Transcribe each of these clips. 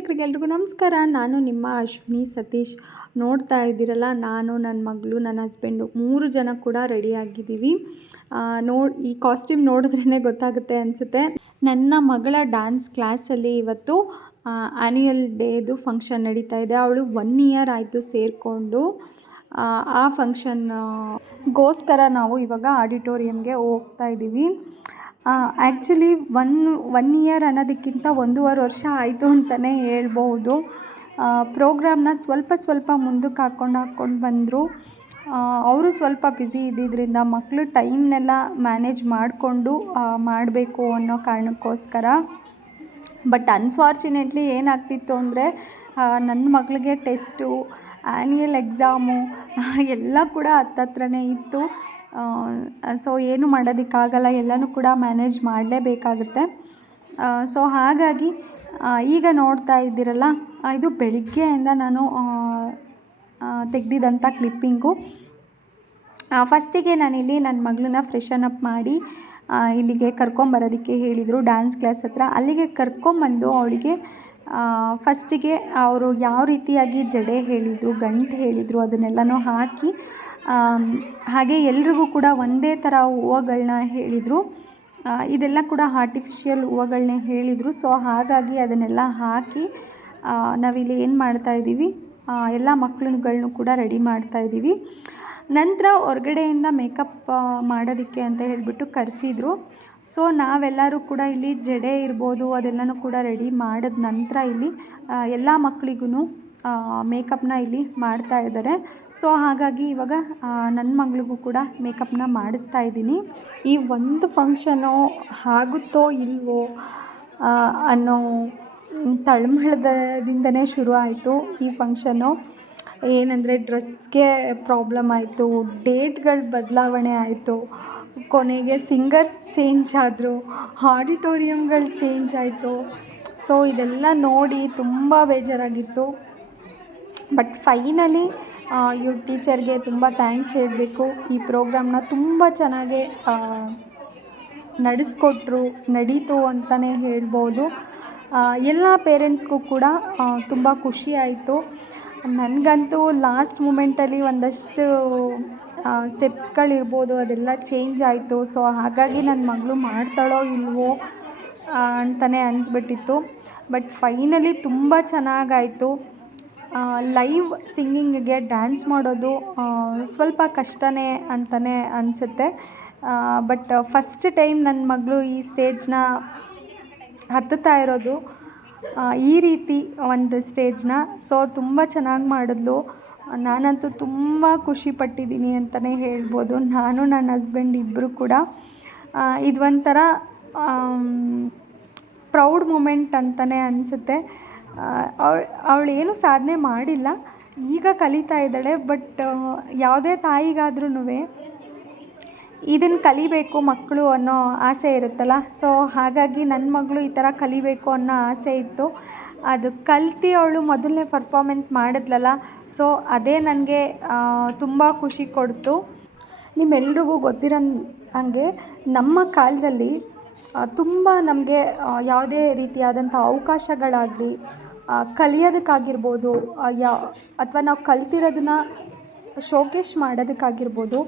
ವೀಕ್ಷಕರಿಗೆಲ್ರಿಗೂ ನಮಸ್ಕಾರ. ನಾನು ನಿಮ್ಮ ಅಶ್ವಿನಿ ಸತೀಶ್. ನೋಡ್ತಾ ಇದ್ದೀರಲ್ಲ, ನಾನು, ನನ್ನ ಮಗಳು, ನನ್ನ ಹಸ್ಬೆಂಡು 3 ಜನ ಕೂಡ ರೆಡಿಯಾಗಿದ್ದೀವಿ. ಈ ಕಾಸ್ಟ್ಯೂಮ್ ನೋಡಿದ್ರೇ ಗೊತ್ತಾಗುತ್ತೆ ಅನಿಸುತ್ತೆ. ನನ್ನ ಮಗಳ ಡ್ಯಾನ್ಸ್ ಕ್ಲಾಸಲ್ಲಿ ಇವತ್ತು ಆ್ಯನ್ಯುಯಲ್ ಡೇದು ಫಂಕ್ಷನ್ ನಡೀತಾ ಇದೆ. ಅವಳು 1 ಇಯರ್ ಆಯಿತು ಸೇರಿಕೊಂಡು. ಆ ಫಂಕ್ಷನ್ಗೋಸ್ಕರ ನಾವು ಇವಾಗ ಆಡಿಟೋರಿಯಮ್ಗೆ ಹೋಗ್ತಾ ಇದ್ದೀವಿ. ಆ್ಯಕ್ಚುಲಿ ಒನ್ ಇಯರ್ ಅನ್ನೋದಕ್ಕಿಂತ 1.5 ವರ್ಷ ಆಯಿತು ಅಂತಲೇ ಹೇಳ್ಬೋದು. ಪ್ರೋಗ್ರಾಮ್ನ ಸ್ವಲ್ಪ ಮುಂದಕ್ಕೆ ಹಾಕ್ಕೊಂಡು ಬಂದರು. ಅವರು ಸ್ವಲ್ಪ ಬ್ಯುಸಿ ಇದ್ದಿದ್ದರಿಂದ ಮಕ್ಕಳು ಟೈಮ್ನೆಲ್ಲ ಮ್ಯಾನೇಜ್ ಮಾಡಿಕೊಂಡು ಮಾಡಬೇಕು ಅನ್ನೋ ಕಾರಣಕ್ಕೋಸ್ಕರ. ಬಟ್ ಅನ್ಫಾರ್ಚುನೇಟ್ಲಿ ಏನಾಗ್ತಿತ್ತು ಅಂದರೆ, ನನ್ನ ಮಗಳಿಗೆ ಟೆಸ್ಟು, ಆ್ಯನ್ಯುಯಲ್ ಎಕ್ಸಾಮು ಎಲ್ಲ ಕೂಡ ಹತ್ತತ್ರನೇ ಇತ್ತು. ಸೊ ಏನು ಮಾಡೋದಕ್ಕಾಗಲ್ಲ, ಎಲ್ಲನೂ ಕೂಡ ಮ್ಯಾನೇಜ್ ಮಾಡಲೇಬೇಕಾಗುತ್ತೆ. ಸೊ ಹಾಗಾಗಿ ಈಗ ನೋಡ್ತಾ ಇದ್ದೀರಲ್ಲ, ಇದು ಬೆಳಿಗ್ಗೆಯಿಂದ ನಾನು ತೆಗೆದಿದ್ದಂಥ ಕ್ಲಿಪ್ಪಿಂಗು. ಫಸ್ಟಿಗೆ ನಾನಿಲ್ಲಿ ನನ್ನ ಮಗಳನ್ನ ಫ್ರೆಶನ್ ಅಪ್ ಮಾಡಿ ಇಲ್ಲಿಗೆ ಕರ್ಕೊಂಬರೋದಕ್ಕೆ ಹೇಳಿದರು, ಡ್ಯಾನ್ಸ್ ಕ್ಲಾಸ್ ಹತ್ರ. ಅಲ್ಲಿಗೆ ಕರ್ಕೊಂಬಂದು ಅವಳಿಗೆ ಫಸ್ಟಿಗೆ ಅವರು ಯಾವ ರೀತಿಯಾಗಿ ಜಡೆ ಹೇಳಿದರು, ಗಂಟು ಹೇಳಿದರು, ಅದನ್ನೆಲ್ಲನೂ ಹಾಕಿ, ಹಾಗೆ ಎಲ್ರಿಗೂ ಕೂಡ ಒಂದೇ ಥರ ಹೂವುಗಳನ್ನ ಹೇಳಿದರು. ಇದೆಲ್ಲ ಕೂಡ ಆರ್ಟಿಫಿಷಿಯಲ್ ಹೂವುಗಳನ್ನೇ ಹೇಳಿದರು. ಸೊ ಹಾಗಾಗಿ ಅದನ್ನೆಲ್ಲ ಹಾಕಿ ನಾವಿಲ್ಲಿ ಏನು ಮಾಡ್ತಾಯಿದ್ದೀವಿ, ಎಲ್ಲ ಮಕ್ಕಳುಗಳನ್ನು ಕೂಡ ರೆಡಿ ಮಾಡ್ತಾಯಿದ್ದೀವಿ. ನಂತರ ಹೊರಗಡೆಯಿಂದ ಮೇಕಪ್ ಮಾಡೋದಕ್ಕೆ ಅಂತ ಹೇಳಿಬಿಟ್ಟು ಕರೆಸಿದ್ರು. ಸೊ ನಾವೆಲ್ಲರೂ ಕೂಡ ಇಲ್ಲಿ ಜಡೆ ಇರ್ಬೋದು ಅದೆಲ್ಲನೂ ಕೂಡ ರೆಡಿ ಮಾಡಿದ ನಂತರ ಇಲ್ಲಿ ಎಲ್ಲ ಮಕ್ಕಳಿಗೂ ಮೇಕಪ್ನ ಇಲ್ಲಿ ಮಾಡ್ತಾ ಇದ್ದಾರೆ. ಸೊ ಹಾಗಾಗಿ ಇವಾಗ ನನ್ನ ಮಗಳಿಗೂ ಕೂಡ ಮೇಕಪ್ನ ಮಾಡಿಸ್ತಾ ಇದ್ದೀನಿ. ಈ ಒಂದು ಫಂಕ್ಷನು ಆಗುತ್ತೋ ಇಲ್ವೋ ಅನ್ನೋ ತಳಮಳದಿಂದನೇ ಶುರು ಆಯಿತು ಈ ಫಂಕ್ಷನ್ನು. ಏನಂದರೆ, ಡ್ರೆಸ್ಗೆ ಪ್ರಾಬ್ಲಮ್ ಆಯಿತು, ಡೇಟ್ಗಳು ಬದಲಾವಣೆ ಆಯಿತು, ಕೊನೆಗೆ ಸಿಂಗರ್ಸ್ ಚೇಂಜ್ ಆದರು, ಆಡಿಟೋರಿಯಮ್ಗಳು ಚೇಂಜ್ ಆಯಿತು. ಸೊ ಇದೆಲ್ಲ ನೋಡಿ ತುಂಬ ಬೇಜಾರಾಗಿತ್ತು. ಬಟ್ ಫೈನಲಿ ಇವ್ರ ಟೀಚರ್ಗೆ ತುಂಬ ಥ್ಯಾಂಕ್ಸ್ ಹೇಳಬೇಕು. ಈ ಪ್ರೋಗ್ರಾಮ್ನ ತುಂಬ ಚೆನ್ನಾಗಿ ನಡೆಸ್ಕೊಟ್ರು, ನಡೀತು ಅಂತಲೇ ಹೇಳ್ಬೋದು. ಎಲ್ಲ ಪೇರೆಂಟ್ಸ್ಗೂ ಕೂಡ ತುಂಬ ಖುಷಿ ಆಯಿತು. ನನಗಂತೂ ಲಾಸ್ಟ್ ಮೂಮೆಂಟಲ್ಲಿ ಒಂದಷ್ಟು ಸ್ಟೆಪ್ಸ್ಗಳಿರ್ಬೋದು ಅದೆಲ್ಲ ಚೇಂಜ್ ಆಯಿತು. ಸೊ ಹಾಗಾಗಿ ನನ್ನ ಮಗಳು ಮಾಡ್ತಾಳೋ ಇಲ್ವೋ ಅಂತಲೇ ಅನಿಸ್ಬಿಟ್ಟಿತ್ತು. ಬಟ್ ಫೈನಲಿ ತುಂಬ ಚೆನ್ನಾಗಾಯಿತು. ಲೈವ್ ಸಿಂಗಿಂಗಿಗೆ ಡ್ಯಾನ್ಸ್ ಮಾಡೋದು ಸ್ವಲ್ಪ ಕಷ್ಟನೇ ಅಂತಲೇ ಅನಿಸುತ್ತೆ. ಬಟ್ ಫಸ್ಟ್ ಟೈಮ್ ನನ್ನ ಮಗಳು ಈ ಸ್ಟೇಜ್ನ ಹತ್ತುತ್ತಾ ಇರೋದು, ಈ ರೀತಿ ಒಂದು ಸ್ಟೇಜ್ನ. ಸೊ ತುಂಬ ಚೆನ್ನಾಗಿ ಮಾಡಿದ್ಲು. ನಾನಂತೂ ತುಂಬ ಖುಷಿಪಟ್ಟಿದ್ದೀನಿ ಅಂತಲೇ ಹೇಳ್ಬೋದು. ನಾನು ನನ್ನ ಹಸ್ಬೆಂಡ್ ಇಬ್ಬರು ಕೂಡ. ಇದು ಒಂಥರ ಪ್ರೌಡ್ ಮೂಮೆಂಟ್ ಅಂತಲೇ ಅನಿಸುತ್ತೆ. ಅವಳೇನು ಸಾಧನೆ ಮಾಡಿಲ್ಲ, ಈಗ ಕಲಿತಾ ಇದ್ದಾಳೆ. ಬಟ್ ಯಾವುದೇ ತಾಯಿಗಾದ್ರೂ ಇದನ್ನು ಕಲಿಬೇಕು ಮಕ್ಕಳು ಅನ್ನೋ ಆಸೆ ಇರುತ್ತಲ್ಲ. ಸೊ ಹಾಗಾಗಿ ನನ್ನ ಮಗಳು ಈ ಥರ ಕಲಿಬೇಕು ಅನ್ನೋ ಆಸೆ ಇತ್ತು. ಅದು ಕಲ್ತು ಅವಳು ಮೊದಲನೇ ಪರ್ಫಾಮೆನ್ಸ್ ಮಾಡಿದ್ಲಲ್ಲ, ಸೊ ಅದೇ ನನಗೆ ತುಂಬ ಖುಷಿ ಕೊಡ್ತು. ನಿಮ್ಮೆಲ್ರಿಗೂ ಹಂಗೆ ನಮ್ಮ ಕಾಲದಲ್ಲಿ ತುಂಬ ನಮಗೆ ಯಾವುದೇ ರೀತಿಯಾದಂಥ ಅವಕಾಶಗಳಾಗಲಿ, ಕಲಿಯೋದಕ್ಕಾಗಿರ್ಬೋದು, ಅಥವಾ ನಾವು ಕಲ್ತಿರೋದನ್ನ ಶೋಕೇಶ್ ಮಾಡೋದಕ್ಕಾಗಿರ್ಬೋದು,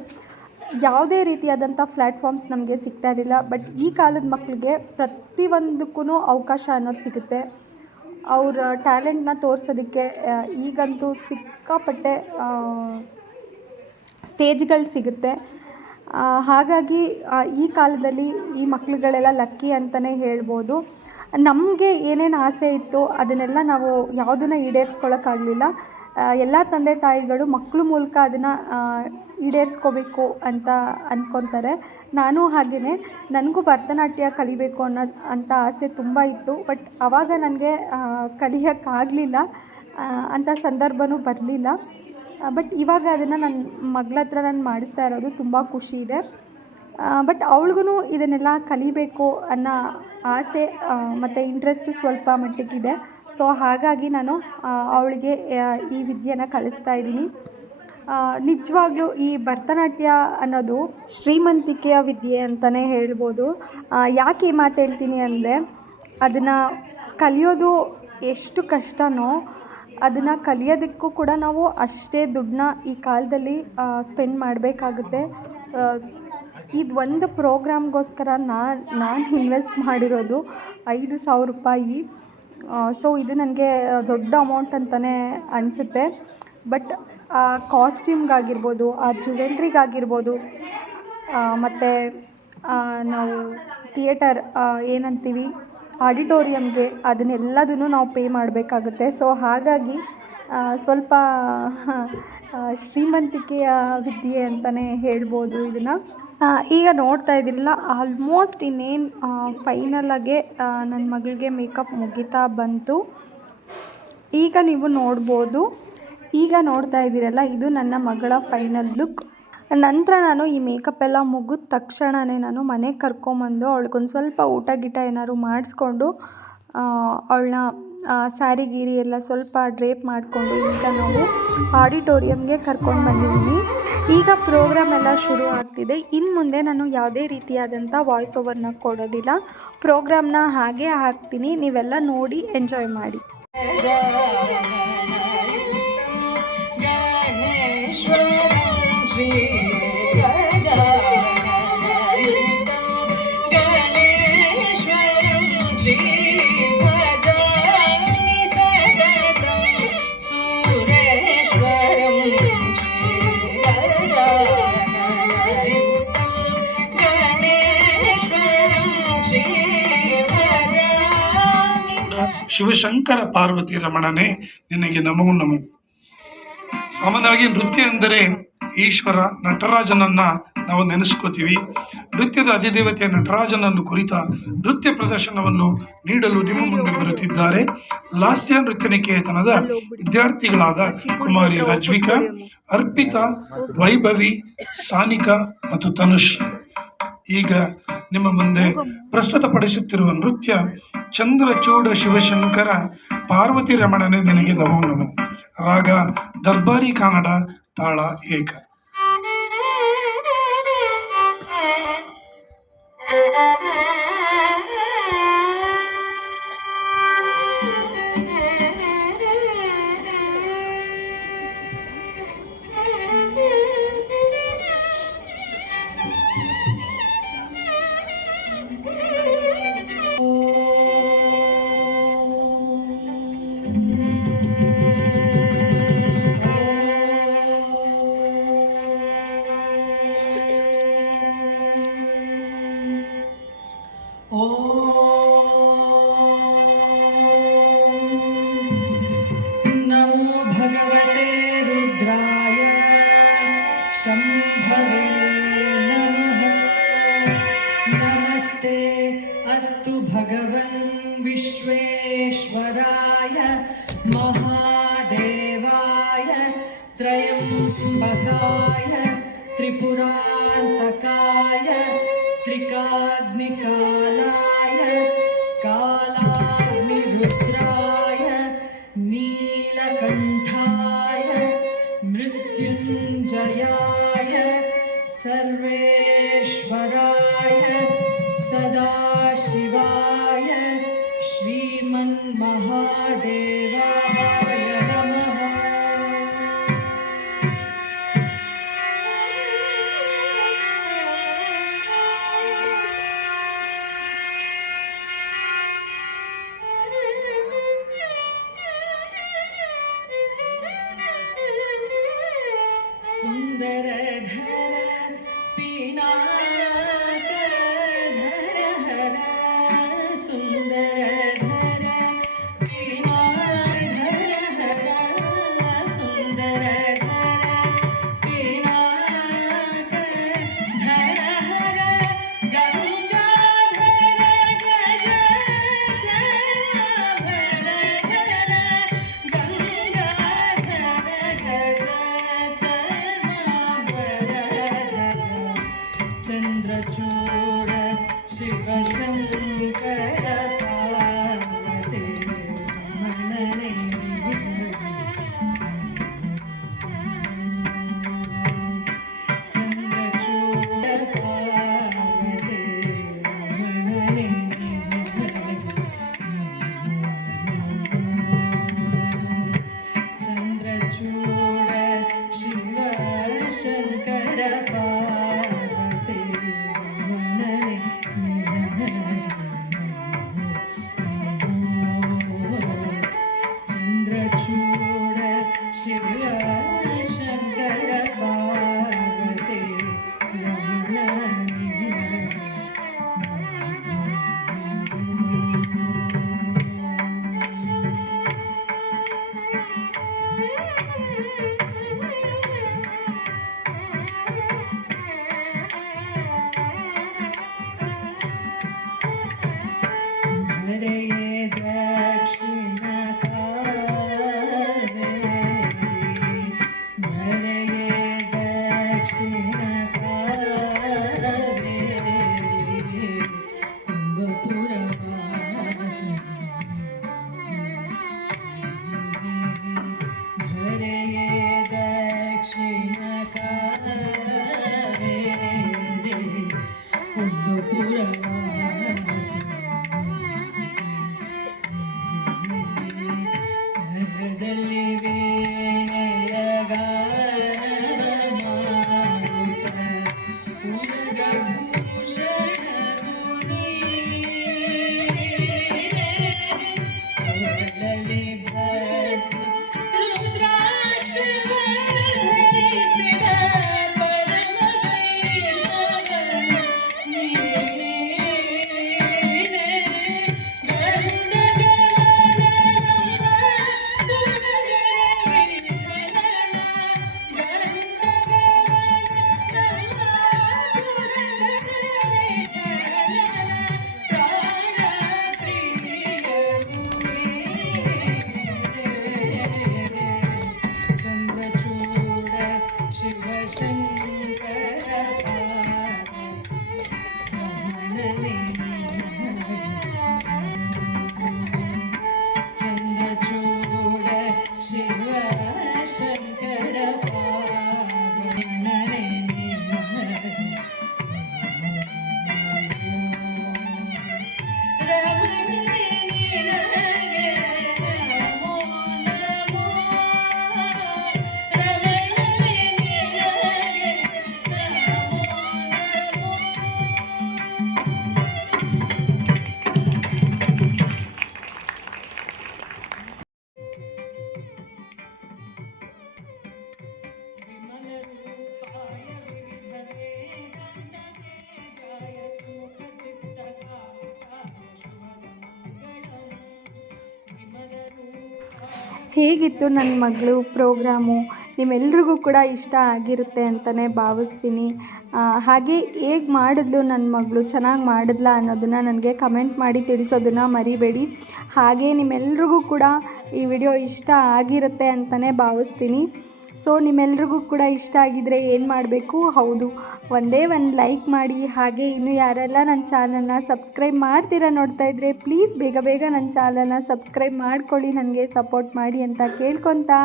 ಯಾವುದೇ ರೀತಿಯಾದಂಥ ಪ್ಲ್ಯಾಟ್ಫಾರ್ಮ್ಸ್ ನಮಗೆ ಸಿಗ್ತಾ ಇರಲಿಲ್ಲ. ಬಟ್ ಈ ಕಾಲದ ಮಕ್ಕಳಿಗೆ ಪ್ರತಿಯೊಂದಕ್ಕೂ ಅವಕಾಶ ಅನ್ನೋದು ಸಿಗುತ್ತೆ. ಅವರ ಟ್ಯಾಲೆಂಟ್ನ ತೋರಿಸೋದಕ್ಕೆ ಈಗಂತೂ ಸಿಕ್ಕಾಪಟ್ಟೆ ಸ್ಟೇಜ್ಗಳು ಸಿಗುತ್ತೆ. ಹಾಗಾಗಿ ಈ ಕಾಲದಲ್ಲಿ ಈ ಮಕ್ಕಳುಗಳೆಲ್ಲ ಲಕ್ಕಿ ಅಂತಲೇ ಹೇಳ್ಬೋದು. ನಮಗೆ ಏನೇನು ಆಸೆ ಇತ್ತು ಅದನ್ನೆಲ್ಲ ನಾವು ಯಾವುದನ್ನು ಈಡೇರಿಸ್ಕೊಳ್ಳೋಕ್ಕಾಗಲಿಲ್ಲ. ಎಲ್ಲ ತಂದೆ ತಾಯಿಗಳು ಮಕ್ಕಳು ಮೂಲಕ ಅದನ್ನು ಈಡೇರಿಸ್ಕೋಬೇಕು ಅಂತ ಅಂದ್ಕೊತಾರೆ. ನಾನು ಹಾಗೆಯೇ, ನನಗೂ ಭರತನಾಟ್ಯ ಕಲಿಬೇಕು ಅಂತ ಆಸೆ ತುಂಬ ಇತ್ತು. ಬಟ್ ಆವಾಗ ನನಗೆ ಕಲಿಯೋಕ್ಕಾಗಲಿಲ್ಲ, ಅಂಥ ಸಂದರ್ಭವೂ ಬರಲಿಲ್ಲ. ಬಟ್ ಇವಾಗ ಅದನ್ನು ನನ್ನ ಮಗಳ ಹತ್ರ ನಾನು ಮಾಡಿಸ್ತಾ ಇರೋದು ತುಂಬ ಖುಷಿ ಇದೆ. ಬಟ್ ಅವಳಿಗೂ ಇದನ್ನೆಲ್ಲ ಕಲಿಬೇಕು ಅನ್ನೋ ಆಸೆ ಮತ್ತು ಇಂಟ್ರೆಸ್ಟು ಸ್ವಲ್ಪ ಮಟ್ಟಿಗಿದೆ. ಸೊ ಹಾಗಾಗಿ ನಾನು ಅವಳಿಗೆ ಈ ವಿದ್ಯೆನ ಕಲಿಸ್ತಾ ಇದ್ದೀನಿ. ನಿಜವಾಗ್ಲೂ ಈ ಭರತನಾಟ್ಯ ಅನ್ನೋದು ಶ್ರೀಮಂತಿಕೆಯ ವಿದ್ಯೆ ಅಂತಲೇ ಹೇಳ್ಬೋದು. ಯಾಕೆ ಈ ಮಾತು ಹೇಳ್ತೀನಿ ಅಂದರೆ, ಅದನ್ನು ಕಲಿಯೋದು ಎಷ್ಟು ಕಷ್ಟನೋ ಅದನ್ನು ಕಲಿಯೋದಕ್ಕೂ ಕೂಡ ನಾವು ಅಷ್ಟೇ ದುಡ್ಡನ್ನ ಈ ಕಾಲದಲ್ಲಿ ಸ್ಪೆಂಡ್ ಮಾಡಬೇಕಾಗುತ್ತೆ. ಇದು ಒಂದು ಪ್ರೋಗ್ರಾಮ್ಗೋಸ್ಕರ ನಾನು ಇನ್ವೆಸ್ಟ್ ಮಾಡಿರೋದು 5,000 ರೂಪಾಯಿ. ಸೊ ಇದು ನನಗೆ ದೊಡ್ಡ ಅಮೌಂಟ್ ಅಂತಲೇ ಅನಿಸುತ್ತೆ. ಬಟ್ ಆ ಕಾಸ್ಟ್ಯೂಮ್ಗಾಗಿರ್ಬೋದು, ಆ ಜ್ಯುವೆಲ್ರಿಗಾಗಿರ್ಬೋದು, ಮತ್ತು ನಾವು ಥಿಯೇಟರ್ ಏನಂತೀವಿ ಆಡಿಟೋರಿಯಮ್ಗೆ ಅದನ್ನೆಲ್ಲದನ್ನು ನಾವು ಪೇ ಮಾಡಬೇಕಾಗುತ್ತೆ. ಸೊ ಹಾಗಾಗಿ ಸ್ವಲ್ಪ ಶ್ರೀಮಂತಿಕೆಯ ವಿದ್ಯೆ ಅಂತಲೇ ಹೇಳ್ಬೋದು ಇದನ್ನು. ಈಗ ನೋಡ್ತಾ ಇದ್ದೀರಲ್ಲ, ಆಲ್ಮೋಸ್ಟ್ ಇನ್ನೇನು ಫೈನಲಾಗೆ ನನ್ನ ಮಗಳಿಗೆ ಮೇಕಪ್ ಮುಗಿತಾ ಬಂತು. ಈಗ ನೀವು ನೋಡ್ಬೋದು, ಈಗ ನೋಡ್ತಾ ಇದ್ದೀರಲ್ಲ, ಇದು ನನ್ನ ಮಗಳ ಫೈನಲ್ ಲುಕ್. ನಂತರ ನಾನು ಈ ಮೇಕಪ್ ಎಲ್ಲ ಮುಗಿದ ತಕ್ಷಣವೇ ನಾನು ಮನೆಗೆ ಕರ್ಕೊಂಬಂದು ಅವಳಿಗೊಂದು ಸ್ವಲ್ಪ ಊಟ ಗೀಟ ಏನಾದ್ರು ಮಾಡಿಸ್ಕೊಂಡು ಅವಳನ್ನ ಸ್ಯಾರಿ ಗೀರಿ ಎಲ್ಲ ಸ್ವಲ್ಪ ಡ್ರೇಪ್ ಮಾಡಿಕೊಂಡು ಈಗ ನಾವು ಆಡಿಟೋರಿಯಮ್ಗೆ ಕರ್ಕೊಂಡು ಬಂದಿದ್ದೀನಿ. ಈಗ ಪ್ರೋಗ್ರಾಮ್ ಎಲ್ಲ ಶುರು ಆಗ್ತಿದೆ. ಇನ್ನು ಮುಂದೆ ನಾನು ಯಾವುದೇ ರೀತಿಯಾದಂಥ ವಾಯ್ಸ್ ಓವರ್ನ ಕೊಡೋದಿಲ್ಲ. ಪ್ರೋಗ್ರಾಮ್ನ ಹಾಗೇ ಹಾಕ್ತೀನಿ, ನೀವೆಲ್ಲ ನೋಡಿ ಎಂಜಾಯ್ ಮಾಡಿ. ಶಿವಶಂಕರ ಪಾರ್ವತಿ ರಮಣನೇ ನಿನಗೆ ನಮೋ ನಮೋ. ಸಾಮಾನ್ಯವಾಗಿ ನೃತ್ಯ ಎಂದರೆ ಈಶ್ವರ ನಟರಾಜನನ್ನ ನಾವು ನೆನೆಸ್ಕೋತೀವಿ. ನೃತ್ಯದ ಅಧಿದೇವತೆಯ ನಟರಾಜನನ್ನು ಕುರಿತ ನೃತ್ಯ ಪ್ರದರ್ಶನವನ್ನು ನೀಡಲು ನಿಮ್ಮ ಮುಂದೆ ಬರುತ್ತಿದ್ದಾರೆ ಲಾಸ್ಯ ನೃತ್ಯ ನಿಕೇತನದ ವಿದ್ಯಾರ್ಥಿಗಳಾದ ಕುಮಾರಿ ರಜ್ವಿಕಾ, ಅರ್ಪಿತಾ, ವೈಭವಿ, ಸಾನಿಕಾ ಮತ್ತು ತನುಷ್. ಈಗ ನಿಮ್ಮ ಮುಂದೆ ಪ್ರಸ್ತುತಪಡಿಸುತ್ತಿರುವ ನೃತ್ಯ ಚಂದ್ರಚೂಡ ಶಿವಶಂಕರ ಪಾರ್ವತಿ ರಮಣನೇ ನಿನಗೆ ನಮೋ ನಮೋ. ರಾಗ ದರ್ಬಾರಿ ಕನ್ನಡ, ತಾಳ ಏಕ. शंभवे नमः। नमस्ते अस्तु भगवन् विश्वेश्वराय महादेवाय त्रयंबकाय त्रिपुरान्तकाय त्रिकाग्निकालाय कालाग्निरुद्राय नीलकण्ठाय मृत्युञ्जयाय सर्वेश्वराय सदाशिवाय श्रीमन्महादेवाय नमः। सुंदरधर पिनाकधर हर सुंदरधर पिनाकधर हर सुंदरधर पिनाकधर हर गंगाधर गज जनाभर गंगाधर गज ಹೇಗಿತ್ತು ನನ್ನ ಮಗಳು ಪ್ರೋಗ್ರಾಮು? ನಿಮ್ಮೆಲ್ರಿಗೂ ಕೂಡ ಇಷ್ಟ ಆಗಿರುತ್ತೆ ಅಂತಲೇ ಭಾವಿಸ್ತೀನಿ. ಹಾಗೆ ಹೇಗೆ ಮಾಡಿದ್ಲು ನನ್ನ ಮಗಳು, ಚೆನ್ನಾಗಿ ಮಾಡಿದ್ಲಾ ಅನ್ನೋದನ್ನು ನನಗೆ ಕಮೆಂಟ್ ಮಾಡಿ ತಿಳಿಸೋದನ್ನು ಮರಿಬೇಡಿ. ಹಾಗೆ ನಿಮ್ಮೆಲ್ರಿಗೂ ಕೂಡ ಈ ವಿಡಿಯೋ ಇಷ್ಟ ಆಗಿರುತ್ತೆ ಅಂತಲೇ ಭಾವಿಸ್ತೀನಿ. ಸೊ ನಿಮ್ಮೆಲ್ರಿಗೂ ಕೂಡ ಇಷ್ಟ ಆಗಿದ್ದರೆ ಏನು ಮಾಡಬೇಕು? ಹೌದು, ಒಂದೇ ಒಂದು ಲೈಕ್ ಮಾಡಿ. ಹಾಗೆ ಇನ್ನೂ ಯಾರೆಲ್ಲ ನನ್ನ ಚಾನಲ್ನ ಸಬ್ಸ್ಕ್ರೈಬ್ ಮಾಡ್ತೀರಾ ನೋಡ್ತಾ ಇದ್ದರೆ ಪ್ಲೀಸ್ ಬೇಗ ಬೇಗ ನನ್ನ ಚಾನಲ್ನ ಸಬ್ಸ್ಕ್ರೈಬ್ ಮಾಡ್ಕೊಳ್ಳಿ, ನನಗೆ ಸಪೋರ್ಟ್ ಮಾಡಿ ಅಂತ ಕೇಳ್ಕೊತಾ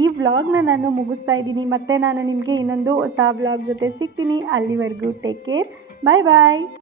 ಈ ವ್ಲಾಗ್ನ ನಾನು ಮುಗಿಸ್ತಾ ಇದ್ದೀನಿ. ಮತ್ತು ನಾನು ನಿಮಗೆ ಇನ್ನೊಂದು ಹೊಸ ವ್ಲಾಗ್ ಜೊತೆ ಸಿಗ್ತೀನಿ. ಅಲ್ಲಿವರೆಗೂ ಟೇಕ್ ಕೇರ್, ಬಾಯ್ ಬಾಯ್.